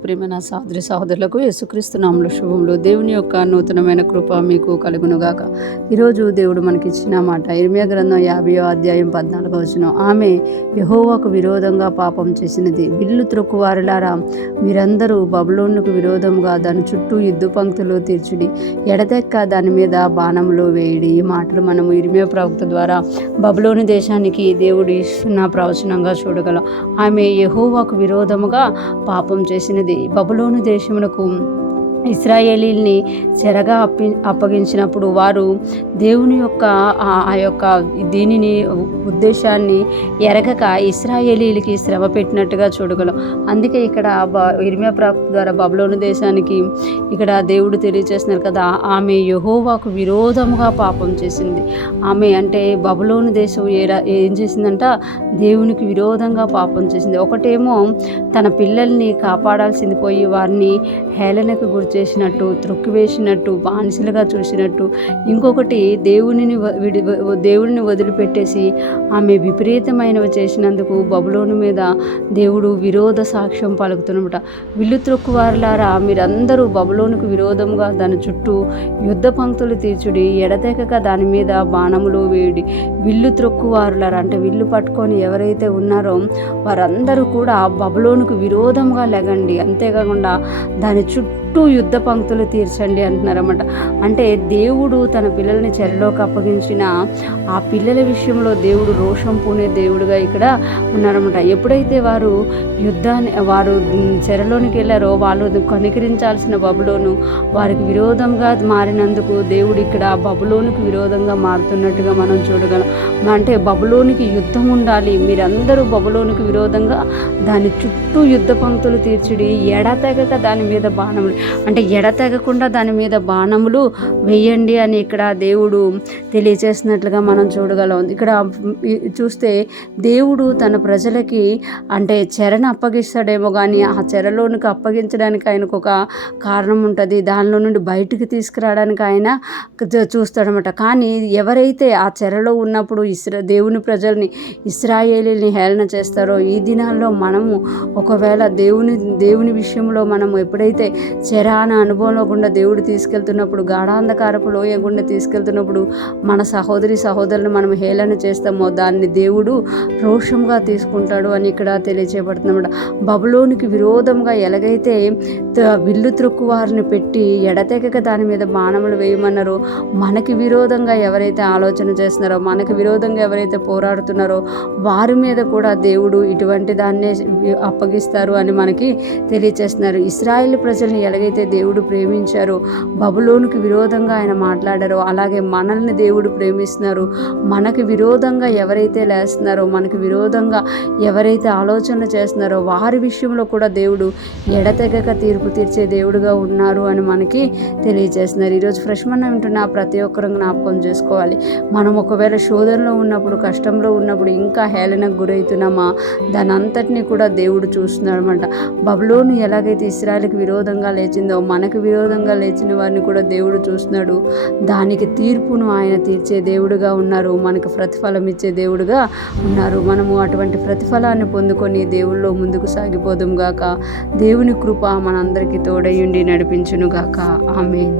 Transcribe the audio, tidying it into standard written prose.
ప్రియమైన సహోదరులకు యేసుక్రీస్తు నామములో శుభములు. దేవుని యొక్క నూతనమైన కృప మీకు కలుగునుగాక. ఈరోజు దేవుడు మనకిచ్చిన మాట ఇర్మియా గ్రంథం 50వ అధ్యాయం 14వ వచనం. ఆమె యెహోవాకు విరోధంగా పాపం చేసినది. విల్లు త్రొక్కువారులారా, మీరందరూ బబులోనుకు విరోధముగా దాని చుట్టూ యుద్ధ పంక్తులు తీర్చుడి, ఎడతెక్క దాని మీద బాణములు వేయుడి. ఈ మాటలు మనము ఇర్మియా ప్రవక్త ద్వారా బబులోను దేశానికి దేవుడు ఇస్తున్న ప్రవచనంగా చూడగలం. ఆమె యెహోవాకు విరోధముగా పాపం చేసినది. బబులోను దేశమునకు ఇశ్రాయేలీల్ని చెరగా అప్పగించినప్పుడు వారు దేవుని యొక్క ఆ యొక్క దీనిని ఉద్దేశాన్ని ఎరగక ఇశ్రాయేలీలకి శ్రమ పెట్టినట్టుగా చూడగలం. అందుకే ఇక్కడ ఇర్మియా ప్రవక్త ద్వారా బబులోను దేశానికి ఇక్కడ దేవుడు తెలియజేస్తున్నారు కదా, ఆమె యెహోవాకు విరోధముగా పాపం చేసింది. ఆమె అంటే బబులోను దేశం ఏం చేసిందంట, దేవునికి విరోధంగా పాపం చేసింది. ఒకటేమో తన పిల్లల్ని కాపాడాల్సింది పోయి వారిని హేళనకు గురి చేసినట్టు, త్రొక్కివేసినట్టు, బానిసలుగా చూసినట్టు. ఇంకొకటి దేవుడిని వదిలిపెట్టేసి ఆమె విపరీతమైనవి చేసినందుకు బబులోను మీద దేవుడు విరోధ సాక్ష్యం పలుకుతున్నమాట. విల్లు త్రొక్కువారులారా, మీరందరూ బబులోనుకు విరోధంగా దాని చుట్టూ యుద్ధ పంక్తులు తీర్చుడి, ఎడతెగక దాని మీద బాణములు వేయుడి. విల్లు త్రొక్కువారులారా అంటే విల్లు పట్టుకొని ఎవరైతే ఉన్నారో వారందరూ కూడా బబులోనుకు విరోధంగా లెగండి, అంతేకాకుండా దాని చుట్టూ యుద్ధ పంక్తులు తీర్చండి అంటున్నారన్నమాట. అంటే దేవుడు తన పిల్లల్ని చెరలోకి అప్పగించిన ఆ పిల్లల విషయంలో దేవుడు రోషం పూనే దేవుడుగా ఇక్కడ ఉన్నారన్నమాట. ఎప్పుడైతే వారు చెరలోనికి వెళ్ళారో వాళ్ళు కనికరించాల్సిన బబులోను వారికి విరోధంగా మారినందుకు దేవుడు ఇక్కడ బబులోనుకు విరోధంగా మారుతున్నట్టుగా మనం చూడగలం. అంటే బబులోనికి యుద్ధం ఉండాలి, మీరందరూ బబులోనుకు విరోధంగా దాని చుట్టూ యుద్ధ పంక్తులు తీర్చుడి, ఎడతెగక దాని మీద బాణములు అంటే ఎడతెగకుండా దాని మీద బాణములు వేయండి అని ఇక్కడ దేవుడు తెలియచేసినట్లుగా మనం చూడగలం. ఇక్కడ చూస్తే దేవుడు తన ప్రజలకి అంటే చెరను అప్పగిస్తాడేమో కానీ ఆ చెరలోనికి అప్పగించడానికి ఆయనకు ఒక కారణం ఉంటుంది, దానిలో నుండి బయటికి తీసుకురావడానికి ఆయన చూస్తాడనమాట. కానీ ఎవరైతే ఆ చెరలో ఉన్నప్పుడు దేవుని ప్రజల్ని ఇశ్రాయేలీని హేళన చేస్తారో, ఈ దినాల్లో మనము ఒకవేళ దేవుని విషయంలో మనము ఎప్పుడైతే చెర అనే అనుభవంలో గుండా దేవుడు తీసుకెళ్తున్నప్పుడు, గాఢాంధకారపు లోయ గుండా తీసుకెళ్తున్నప్పుడు మన సహోదరులను మనం హేళన చేస్తామో దాన్ని దేవుడు రోషంగా తీసుకుంటాడు అని ఇక్కడ తెలియచేయబడుతున్నమాట. బబులోనికి విరోధంగా ఎలాగైతే విల్లు త్రొక్కు వారిని పెట్టి ఎడతెగక దాని మీద బాణములు వేయమన్నారో, మనకి విరోధంగా ఎవరైతే ఆలోచన చేస్తున్నారో, మనకి విరోధంగా ఎవరైతే పోరాడుతున్నారో వారి మీద కూడా దేవుడు ఇటువంటి దాన్నే అప్పగిస్తారు అని మనకి తెలియచేస్తున్నారు. ఇశ్రాయేలు ప్రజల్ని ఎలాగైతే దేవుడు ప్రేమించారో, బబులోనుకి విరోధంగా ఆయన మాట్లాడారో, అలాగే మనల్ని దేవుడు ప్రేమిస్తున్నారు. మనకి విరోధంగా ఎవరైతే లేస్తున్నారో, మనకి విరోధంగా ఎవరైతే ఆలోచనలు చేస్తున్నారో వారి విషయంలో కూడా దేవుడు ఎడతెగక తీర్పు తీర్చే దేవుడుగా ఉన్నారు అని మనకి తెలియజేస్తున్నారు. ఈరోజు ఫ్రెష్ మనం వింటున్న ప్రతి ఒక్కరు జ్ఞాపకం చేసుకోవాలి, మనం ఒకవేళ శోధనలో ఉన్నప్పుడు, కష్టంలో ఉన్నప్పుడు ఇంకా హేళనకు గురవుతున్నామా, దాని అంతటినీ కూడా దేవుడు చూస్తున్నాడు అనమాట. బబులోను ఎలాగైతే ఇశ్రాయేలుకి విరోధంగా లేచిందో, మనకు విరోధంగా లేచిన వారిని కూడా దేవుడు చూస్తున్నాడు. దానికి తీర్పును ఆయన తీర్చే దేవుడుగా ఉన్నారు, మనకు ప్రతిఫలం ఇచ్చే దేవుడుగా ఉన్నారు. మనము అటువంటి ప్రతిఫలాన్ని పొందుకొని దేవుళ్ళో ముందుకు సాగిపోదాం గాక. దేవుని కృప మనందరికీ తోడయుండి నడిపించును గాక. ఆమేన్.